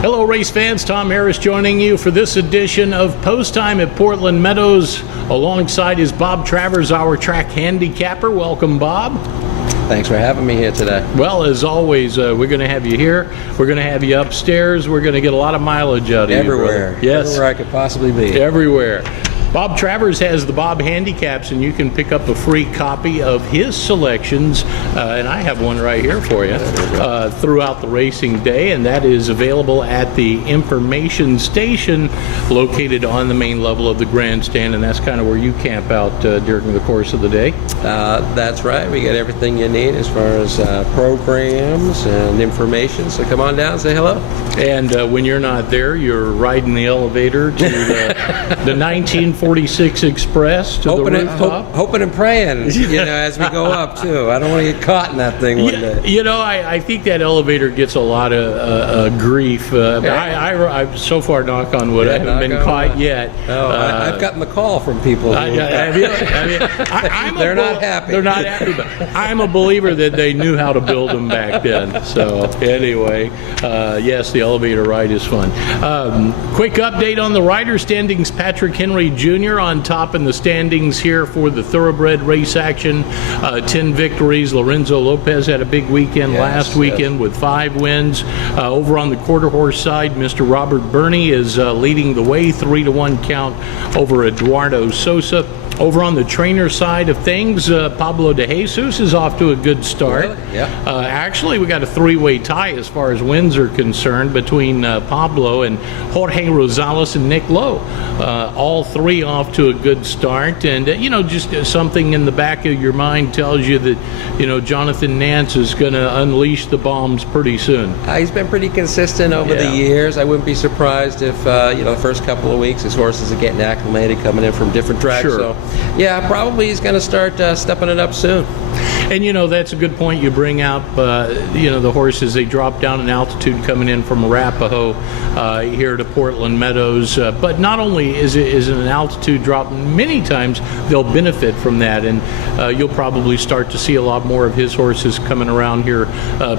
Hello, race fans. Tom Harris joining you for this edition of Post Time at Portland Meadows. Alongside is Bob Travers, our track handicapper. Welcome, Bob. Thanks for having me here today. Well, as always, we're going to have you here. We're going to have you upstairs. We're going to get a lot of mileage out of Everywhere. you, brother. Yes. Everywhere I could possibly be. Everywhere. Bob Travers has the Bob Handicaps, and you can pick up a free copy of his selections, and I have one right here for you, throughout the racing day, and that is available at the information station located on the main level of the grandstand, and that's kind of where you camp out during the course of the day. That's right. We get everything you need as far as programs and information, so come on down and say hello. And when you're not there, you're riding the elevator to the 1946 Express to the rooftop. Hoping and praying, as we go up, too. I don't want to get caught in that thing one day. I think that elevator gets a lot of grief. I so far, knock on wood, I haven't been caught yet. No, I've gotten the call from people. They're not happy. They're not happy, but I'm a believer that they knew how to build them back then. So anyway, yes, the elevator ride is fun. Quick update on the rider standings. Patrick Henry Jr. on top in the standings here for the thoroughbred race action. 10 victories. Lorenzo Lopez had a big weekend last weekend with 5 wins. Over on the quarter horse side, Mr. Robert Burney is leading the way, 3-1 count over Eduardo Sosa. Over on the trainer side of things, Pablo de Jesus is off to a good start. Really? Yeah. Actually, we got a 3-way tie as far as wins are concerned between Pablo and Jorge Rosales and Nick Lowe. All three off to a good start. And, just something in the back of your mind tells you that, Jonathan Nance is going to unleash the bombs pretty soon. He's been pretty consistent over the years. I wouldn't be surprised if, the first couple of weeks his horses are getting acclimated coming in from different tracks. Sure. So, yeah, probably he's going to start stepping it up soon. And, that's a good point. You bring out, the horses, they drop down in altitude coming in from Arapahoe here to Portland Meadows. But not only is it an altitude drop, many times they'll benefit from that. And you'll probably start to see a lot more of his horses coming around here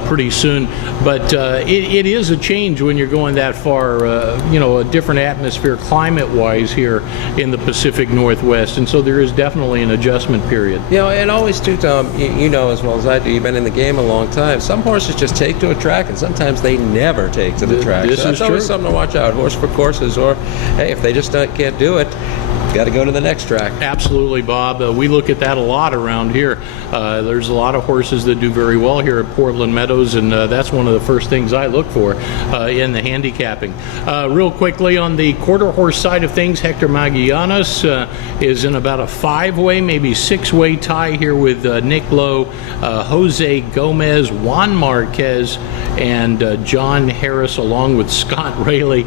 pretty soon. But it is a change when you're going that far, a different atmosphere climate-wise here in the Pacific Northwest. And so there is definitely an adjustment period. And always too, Tom, you know as well as I do, you've been in the game a long time. Some horses just take to a track, and sometimes they never take to the track. This so that's always something to watch out. Horse for courses, or hey, if they just can't do it, got to go to the next track. Absolutely, Bob. We look at that a lot around here. There's a lot of horses that do very well here at Portland Meadows, and that's one of the first things I look for in the handicapping. Real quickly on the quarter horse side of things, Hector Magallanes is in about a 5-way, maybe 6-way tie here with Nick Lowe, Jose Gomez, Juan Marquez, and John Harris, along with Scott Rayleigh.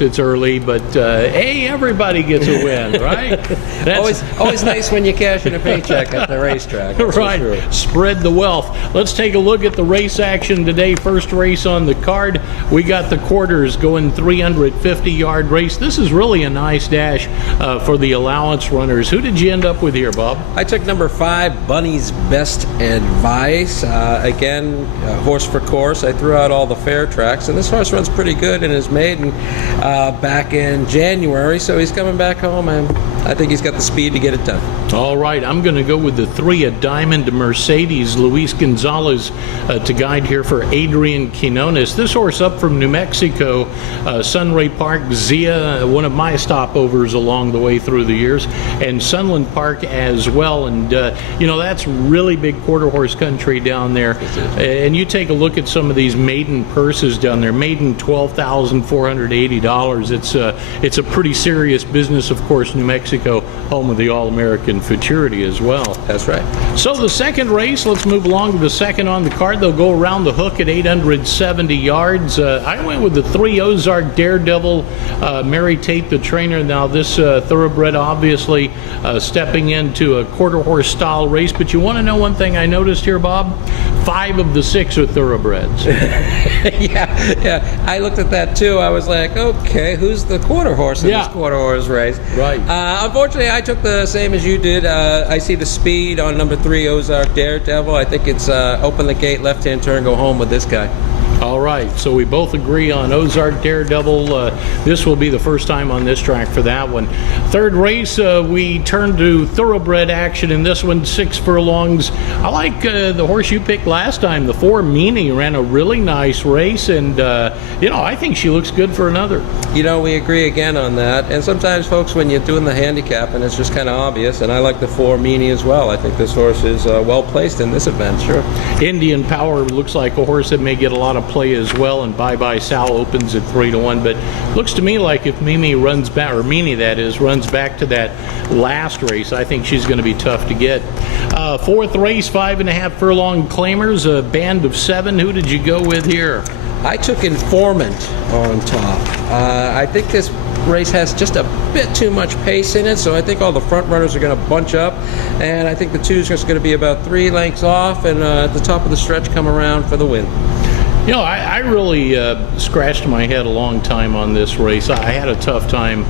It's early, but hey, everybody gets a win, right? That's always nice when you cash in a paycheck at the racetrack. Right. Sure. Spread the wealth. Let's take a look at the race action today. First race on the card, we got the quarters going 350-yard race. This is really a nice dash for the allowance runners. Who did you end up with here, Bob? I took number 5, Bunny's Best Advice. Again, horse for course. I threw out all the fair tracks, and this horse runs pretty good in his maiden back in January, so he's coming back home, and I think he's got the speed to get it done. All right, I'm going to go with the 3, a Diamond Mercedes, Luis Gonzalez to guide here for Adrian Quinones. This horse up from New Mexico, Sunray Park, Zia, one of my stopovers along the way through the years, and Sunland Park as well. And, that's really big quarter horse country down there. And you take a look at some of these maiden purses down there, maiden $12,480. It's a pretty serious business, of course. New Mexico, home of the All-American Futurity as well. That's right. So the second race, let's move along to the second on the card. They'll go around the hook at 870 yards. I went with the 3, Ozark Daredevil, Mary Tate, the trainer. Now this thoroughbred obviously stepping into a quarter horse style race, but you want to know one thing I noticed here, Bob? 5 of the 6 are thoroughbreds. yeah. I looked at that too. I was like, okay, who's the quarter horse in this quarter horse race? Right. Unfortunately, I took the same as you did. I see the speed on number 3, Ozark Daredevil. I think it's open the gate, left-hand turn, go home with this guy. All right, so we both agree on Ozark Daredevil. This will be the first time on this track for that one. Third race, we turn to thoroughbred action in this one, 6 furlongs. I like the horse you picked last time, the 4 Meanie, ran a really nice race, and I think she looks good for another. We agree again on that. And sometimes, folks, when you're doing the handicap, and it's just kind of obvious, and I like the 4 Meanie as well. I think this horse is well placed in this event, sure. Indian Power looks like a horse that may get a lot of play as well, and Bye Bye Sal opens at 3-1. But looks to me like if Mimi runs back, or Meanie that is, runs back to that last race, I think she's going to be tough to get. Fourth race, 5.5 furlong claimers, a band of 7. Who did you go with here? I took Informant on top. I think this race has just a bit too much pace in it, so I think all the front runners are going to bunch up, and I think the 2 is just going to be about 3 lengths off, and at the top of the stretch come around for the win. I really scratched my head a long time on this race. I had a tough time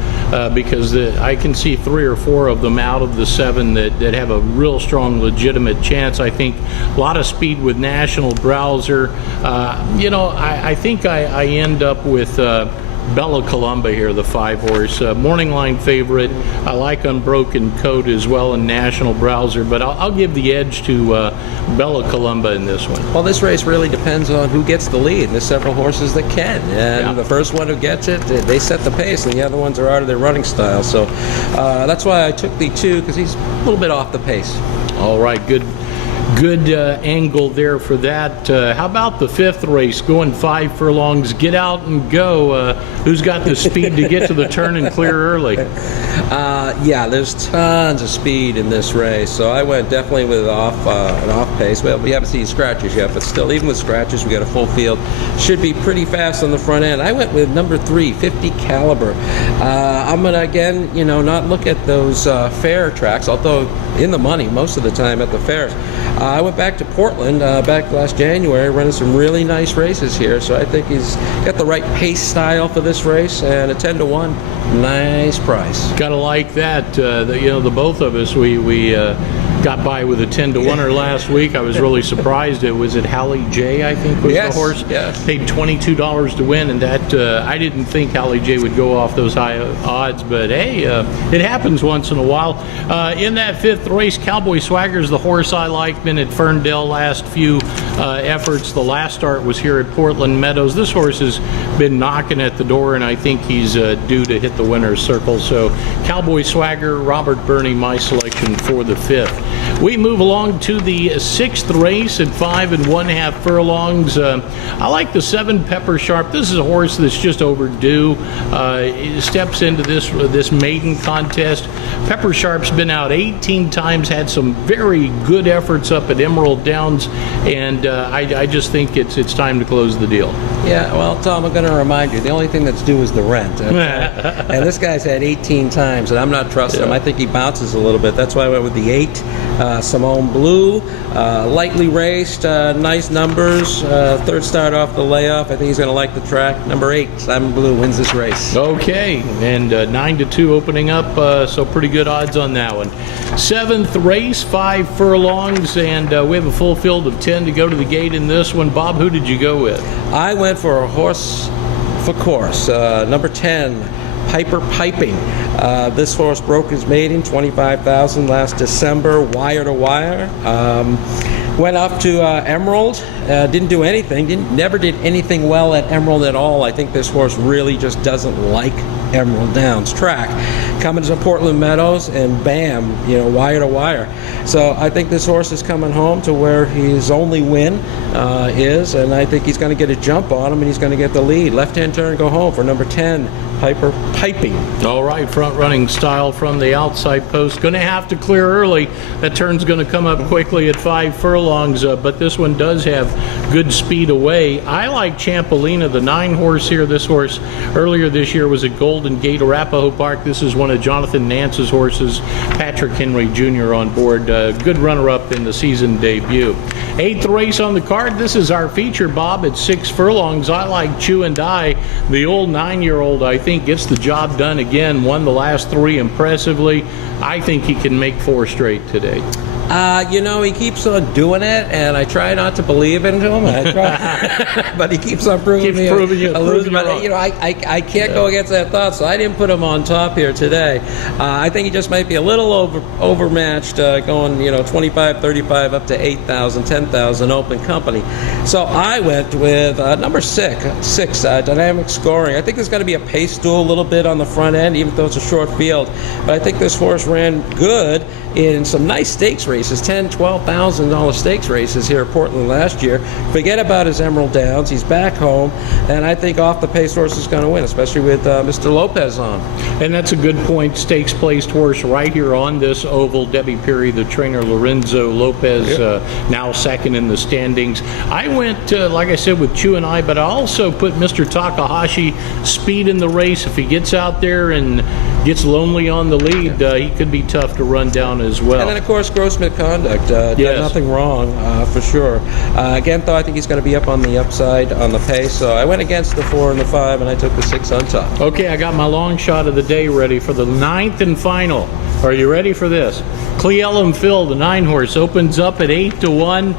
because I can see 3 or 4 of them out of the 7 that have a real strong, legitimate chance. I think a lot of speed with National Browser. I think I end up with Bella Columba here, the 5 horse. Morning line favorite. I like Unbroken Coat as well and National Browser, but I'll give the edge to Bella Columba in this one. Well, this race really depends on who gets the lead. There's several horses that can, and the first one who gets it, they set the pace, and the other ones are out of their running style. So that's why I took the 2, because he's a little bit off the pace. All right, good angle there for that. How about the 5th race, going 5 furlongs, get out and go? Who's got the speed to get to the turn and clear early? There's tons of speed in this race, so I went definitely with an off pace. Well, we haven't seen scratches yet, but still, even with scratches, we got a full field. Should be pretty fast on the front end. I went with number 3, 50 Caliber. I'm gonna again, not look at those fair tracks, although in the money most of the time at the fairs. I went back to Portland back last January, running some really nice races here, so I think he's got the right pace style for this race, and a 10-1, nice price. Gotta like that. The both of us, we got by with a 10-1 last week. I was really surprised. It was at Hallie J, I think, was the horse. Yes. Paid $22 to win, and that I didn't think Hallie J would go off those high odds, but hey, it happens once in a while. In that 5th race, Cowboy Swagger's the horse I like. Been at Ferndale last few efforts. The last start was here at Portland Meadows. This horse has been knocking at the door, and I think he's due to hit the winner's circle. So Cowboy Swagger, Robert Burney, my selection for the 5th. We move along to the 6th race at 5 1/2 furlongs. I like the 7 Pepper Sharp. This is a horse that's just overdue. He steps into this maiden contest. Pepper Sharp's been out 18 times, had some very good efforts up at Emerald Downs, and I just think it's time to close the deal. Yeah, well, Tom, I'm going to remind you, the only thing that's due is the rent. And this guy's had 18 times, and I'm not trusting him. I think he bounces a little bit. That's why I went with the 8. Simone Blue, lightly raced, nice numbers. 3rd start off the layoff. I think he's going to like the track. Number 8, Simon Blue, wins this race. Okay, and 9-2 opening up, so pretty good odds on that one. 7th race, 5 furlongs, and we have a full field of 10 to go to the gate in this one. Bob, who did you go with? I went for a horse for course, number 10. Piper Piping. This horse broke his maiden, 25,000 last December, wire to wire. Went up to Emerald, didn't do anything, never did anything well at Emerald at all. I think this horse really just doesn't like Emerald Downs track. Coming to Portland Meadows, and bam, wire to wire. So I think this horse is coming home to where his only win is, and I think he's going to get a jump on him, and he's going to get the lead. Left-hand turn, go home for number 10, Piper Piping. All right, front-running style from the outside post. Going to have to clear early. That turn's going to come up quickly at 5 furlongs, but this one does have good speed away. I like Champolina, the 9 horse here. This horse earlier this year was at Golden Gate, Arapahoe Park. This is one of Jonathan Nance's horses. Patrick Henry Jr. on board. Good runner-up in the season debut. 8th race on the card. This is our feature, Bob, at 6 furlongs. I like Chew and Die. The old 9-year-old, I think, gets the job done again. Won the last 3 impressively. I think he can make 4 straight today. He keeps on doing it, and I try not to believe into him. I try, but he keeps on proving me a loser. But I can't go against that thought, so I didn't put him on top here today. I think he just might be a little overmatched, going 25, 35 up to 8,000, 10,000 open company. So I went with number six, dynamic scoring. I think there's going to be a pace duel a little bit on the front end, even though it's a short field. But I think this horse ran good in some nice stakes races, $10,000, $12,000 stakes races here at Portland last year. Forget about his Emerald Downs. He's back home, and I think off the pace horse is going to win, especially with Mr. Lopez on. And that's a good point. Stakes placed horse right here on this oval. Debbie Peary, the trainer, Lorenzo Lopez, now second in the standings. I went, like I said, with Chu and I, but I also put Mr. Takahashi speed in the race. If he gets out there and gets lonely on the lead, he could be tough to run down as well. And then, of course, gross misconduct. Did nothing wrong, for sure. Again, though, I think he's going to be up on the upside on the pace. So I went against the 4 and the 5, and I took the 6 on top. Okay, I got my long shot of the day ready for the 9th and final. Are you ready for this? Cleellum Phil, the 9 horse, opens up at 8-1.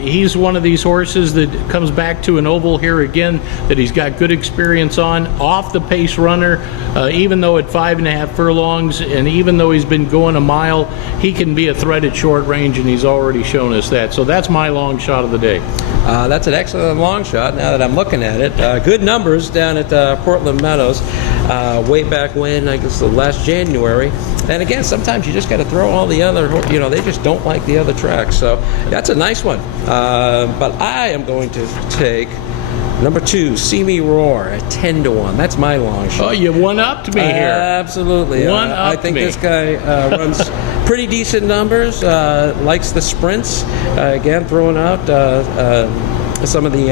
He's one of these horses that comes back to an oval here again that he's got good experience on. Off the pace runner, even though at 5.5 furlongs, and even though he's been going a mile, he can be a threat at short range, and he's already shown us that. So that's my long shot of the day. That's an excellent long shot now that I'm looking at it. Good numbers down at Portland Meadows way back when, I guess, last January. And again, sometimes you just got to throw all the other, they just don't like the other tracks. So that's a nice one. But I am going to take number 2, See Me Roar at 10-1. That's my long shot. Oh, you one-upped me here. Absolutely. I think this guy runs pretty decent numbers, likes the sprints. Again, throwing out some of the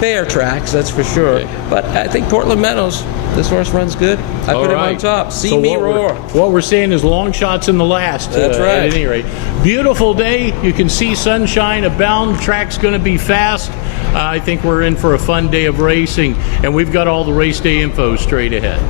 fair tracks, that's for sure. But I think Portland Meadows, this horse runs good. I put him on top. See Me Roar. What we're saying is long shots in the last. That's right. At any rate. Beautiful day. You can see sunshine abound. Track's going to be fast. I think we're in for a fun day of racing, and we've got all the race day info straight ahead.